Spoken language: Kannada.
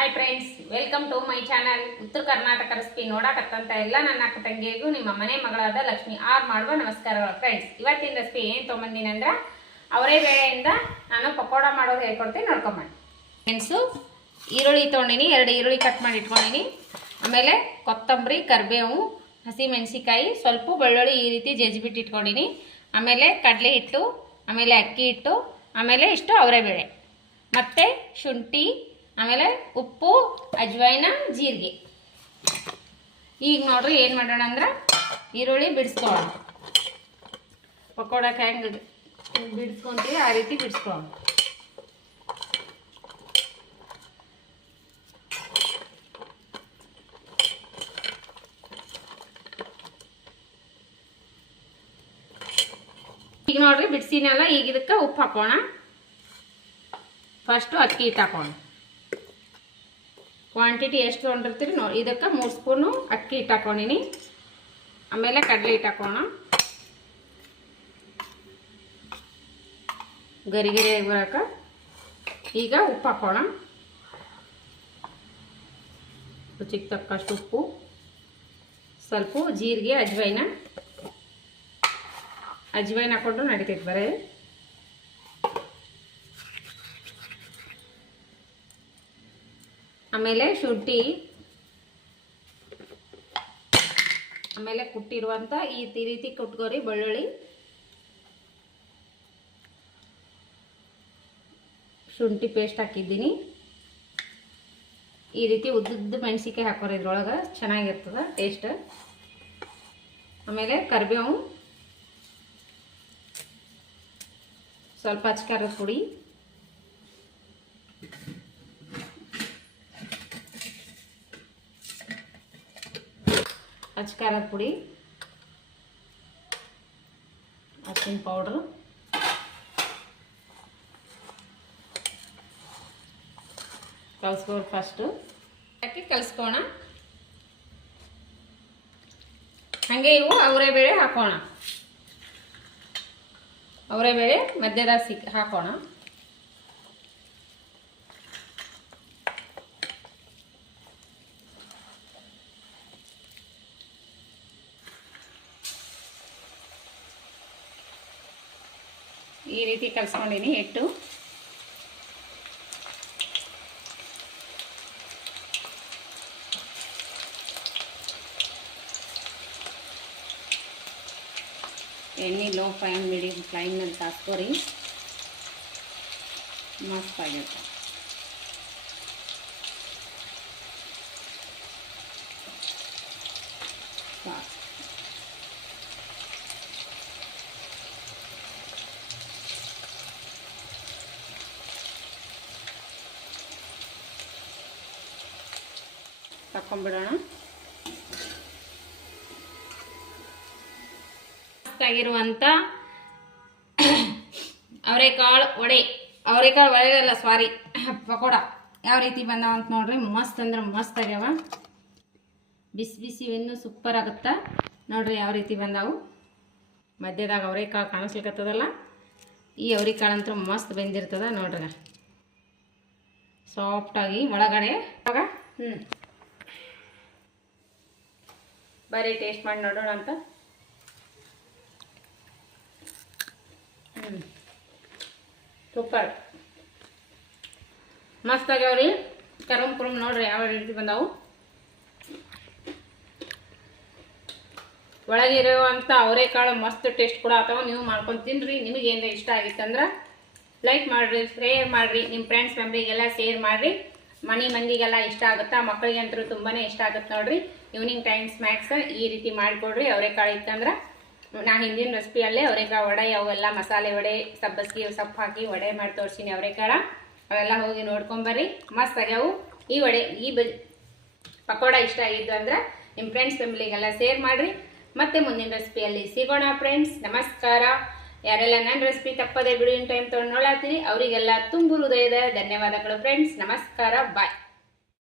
Hi friends, welcome to my channel. Uttara Karnataka recipe ನೋಡಕತ್ತಂತ ಎಲ್ಲ ನನ್ನ ಅಕ್ಕ ತಂಗಿಗೂ ನಿಮ್ಮ ಮನೆ ಮಗಳಾದ ಲಕ್ಷ್ಮಿ ಆರ್ ಮಾಡುವ ನಮಸ್ಕಾರಗಳು. ಫ್ರೆಂಡ್ಸ್, ಇವತ್ತಿನ ರೆಸಿಪಿ ಏನು ತೊಗೊಂಬಂದಿನಿ ಅಂದ್ರೆ ಅವರೇ ಬೇಳೆಯಿಂದ ನಾನು ಪಕೋಡ ಮಾಡೋದು ಹೇಳ್ಕೊಡ್ತೀನಿ, ನೋಡ್ಕೊಂಬಂದು. ಫ್ರೆಂಡ್ಸು, ಈರುಳ್ಳಿ ತೊಗೊಂಡಿನಿ, 2 ಈರುಳ್ಳಿ ಕಟ್ ಮಾಡಿ ಇಟ್ಕೊಂಡಿನಿ. ಆಮೇಲೆ ಕೊತ್ತಂಬರಿ, ಕರಿಬೇವು, ಹಸಿ ಮೆಣಸಿಕಾಯಿ, ಸ್ವಲ್ಪ ಬೆಳ್ಳುಳ್ಳಿ ಈ ರೀತಿ ಜಜ್ಜಿಬಿಟ್ಟು ಇಟ್ಕೊಂಡಿನಿ. ಆಮೇಲೆ ಕಡಲೆ ಹಿಟ್ಟು, ಆಮೇಲೆ ಅಕ್ಕಿ ಹಿಟ್ಟು, ಆಮೇಲೆ ಇಷ್ಟು ಅವರೇ ಬೇಳೆ, ಮತ್ತು ಶುಂಠಿ, ಆಮೇಲೆ ಉಪ್ಪು, ಅಜ್ವೈನ, ಜೀರಿಗೆ. ಈಗ ನೋಡ್ರಿ ಏನು ಮಾಡೋಣ ಅಂದ್ರೆ ಈರುಳ್ಳಿ ಬಿಡಿಸ್ಕೊಳ್ಳೋಣ. ಪಕೋಡಕ್ಕೆ ಹೆಂಗೆ ಬಿಡಿಸ್ಕೊಂತೀವಿ ಆ ರೀತಿ ಬಿಡಿಸ್ಕೊಳ್ಳೋಣ. ಈಗ ನೋಡ್ರಿ ಬಿಡಿಸಿನಲ್ಲ, ಈಗ ಇದಕ್ಕೆ ಉಪ್ಪು ಹಾಕೋಣ. ಫಸ್ಟು ಅಕ್ಕಿ ಹಿಟ್ಟು ಹಾಕೋಣ. ಕ್ವಾಂಟಿಟಿ ಎಷ್ಟು ತೊಗೊಂಡಿರ್ತೀರಿ ನೋಡಿ, ಇದಕ್ಕೆ 3 ಸ್ಪೂನು ಅಕ್ಕಿ ಹಿಟ್ಟು ಹಾಕೊಂಡಿನಿ. ಆಮೇಲೆ ಕಡಲೆ ಹಿಟ್ಟು ಹಾಕೋಣ. ಗರಿಗರಿ ಬರೋಕೆ ಈಗ ಉಪ್ಪು ಹಾಕೋಣ. ರುಚಿಗೆ ತಕ್ಕಷ್ಟು ಉಪ್ಪು, ಸ್ವಲ್ಪ ಜೀರಿಗೆ, ಅಜ್ವೈನ ಹಾಕೊಂಡ್ರು ನಡೀತೈತೆ ಬರೀ. ಆಮೇಲೆ ಶುಂಠಿ, ಆಮೇಲೆ ಕುಟ್ಟಿರುವಂಥ ಈ ರೀತಿ ಕುಟ್ಕೋರಿ ಬೆಳ್ಳುಳ್ಳಿ, ಶುಂಠಿ ಪೇಸ್ಟ್ ಹಾಕಿದ್ದೀನಿ. ಈ ರೀತಿ ಉದ್ದುದ್ದು ಮೆಣಸಿಕಾಯಿ ಹಾಕೋರಿ, ಇದ್ರೊಳಗೆ ಚೆನ್ನಾಗಿರ್ತದೆ ಟೇಸ್ಟ್. ಆಮೇಲೆ ಕರಿಬೇವು, ಸ್ವಲ್ಪ ಅಚ್ಕಾರದ ಪುಡಿ, ಅಚ್ಕಾರದ ಪುಡಿ, ಅರಿಶಿನ ಪೌಡ್ರು, ಕಲಿಸ್ಕೊಂಡು ಫಸ್ಟು ಹಾಕಿ ಕಲಿಸ್ಕೋಣ. ಹಾಗೆ ಇವು ಅವರೇ ಬೇಳೆ ಹಾಕೋಣ. ಅವರೇ ಬೇಳೆ ಮಧ್ಯದಾಗ ಹಾಕೋಣ. ಈ ರೀತಿ ಕಲಿಸ್ಕೊಂಡಿನಿ ಹಿಟ್ಟು. ಎಣ್ಣೆ ಲೋ ಫ್ಲೇಮ್, ಮೀಡಿಯಮ್ ಫ್ಲೇಮ್ನಲ್ಲಿ ಕಾಸ್ಕೋರಿ, ಮಸ್ತ್ ಆಗಿರುತ್ತೆ. ತಕೊಂಡ್ಬಿಡೋಣ. ಮಸ್ತಾಗಿರುವಂಥ ಅವರೆಕಾಳು ಒಡೆ ಅಲ್ಲ ಸಾರಿ, ಪಕೋಡ ಯಾವ ರೀತಿ ಬಂದಾವ ಅಂತ ನೋಡ್ರಿ. ಮಸ್ತ್ ಅಂದ್ರೆ ಮಸ್ತ್ ಆಗ್ಯಾವ. ಬಿಸಿ ಬಿಸಿ ಇನ್ನೂ ಸೂಪರ್ ಆಗುತ್ತಾ ನೋಡ್ರಿ ಯಾವ ರೀತಿ ಬಂದಾವು. ಮಧ್ಯದಾಗ ಅವರೆಕಾಳು ಕಾಣಿಸ್ಲಿಕ್ಕತ್ತದಲ್ಲ, ಈ ಅವರೆಕಾಳು ಅಂತೂ ಮಸ್ತ್ ಬೆಂದಿರ್ತದ ನೋಡ್ರಿ, ಸಾಫ್ಟಾಗಿ ಒಳಗಡೆ. ಬರೀ ಟೇಸ್ಟ್ ಮಾಡಿ ನೋಡೋಣ ಅಂತ. ಸೂಪರ್ ಮಸ್ತ್ ಆಗ್ಯಾವ್ರಿ. ಕರುಮ್ ನೋಡ್ರಿ ಯಾವ ರೀತಿ ಬಂದಾವು. ಒಳಗಿರುವಂಥ ಅವರೆಕಾಳು ಮಸ್ತ್ ಟೇಸ್ಟ್ ಕೂಡ ಆತಾವ. ನೀವು ಮಾಡ್ಕೊಂಡು ತಿನ್ನಿರಿ. ನಿಮಗೆ ಏನಾರ ಇಷ್ಟ ಆಗಿತ್ತಂದ್ರೆ ಲೈಕ್ ಮಾಡಿರಿ, ಶೇರ್ ಮಾಡಿರಿ, ನಿಮ್ಮ ಫ್ರೆಂಡ್ಸ್ ಫ್ಯಾಮಿಲಿಗೆಲ್ಲ ಶೇರ್ ಮಾಡಿರಿ. ಮನೆ ಮಂದಿಗೆಲ್ಲ ಇಷ್ಟ ಆಗುತ್ತಾ, ಮಕ್ಕಳಿಗಂತೂ ತುಂಬಾ ಇಷ್ಟ ಆಗುತ್ತೆ ನೋಡ್ರಿ. ಈವ್ನಿಂಗ್ ಟೈಮ್ ಸ್ನ್ಯಾಕ್ಸ್ ಈ ರೀತಿ ಮಾಡಿಕೊಡ್ರಿ. ಅವರೆಕಾಳು ಇತ್ತಂದ್ರೆ ನಾನು ಹಿಂದಿನ ರೆಸಿಪಿಯಲ್ಲೇ ಅವರೆಕಾಳು ವಡೆ, ಅವೆಲ್ಲ ಮಸಾಲೆ ವಡೆ, ಸಬ್ಬಸ್ಗೆ ಸೊಪ್ಪು ಹಾಕಿ ವಡೆ ಮಾಡಿ ತೋರಿಸ್ತೀನಿ ಅವರೆಕಾಳು. ಅವೆಲ್ಲ ಹೋಗಿ ನೋಡ್ಕೊಂಬರ್ರಿ, ಮಸ್ತ್ ಆಗ್ಯಾವು. ಈ ವಡೆ, ಪಕೋಡ ಇಷ್ಟ ಆಗಿದ್ದು ಅಂದ್ರೆ ನಿಮ್ಮ ಫ್ರೆಂಡ್ಸ್ ಫ್ಯಾಮಿಲಿಗೆಲ್ಲ ಶೇರ್ ಮಾಡಿರಿ. ಮತ್ತೆ ಮುಂದಿನ ರೆಸಿಪಿಯಲ್ಲಿ ಸಿಗೋಣ ಫ್ರೆಂಡ್ಸ್. ನಮಸ್ಕಾರ. ಯಾರೆಲ್ಲ ನನ್ನ ರೆಸಿಪಿ ತಪ್ಪದೆ ಬಿಡುವಿನ ಟೈಮ್ ತೊಗೊಂಡು ನೋಡತ್ತೀರಿ ಅವರಿಗೆಲ್ಲ ತುಂಬು ಹೃದಯದ ಧನ್ಯವಾದಗಳು ಫ್ರೆಂಡ್ಸ್. ನಮಸ್ಕಾರ, ಬಾಯ್.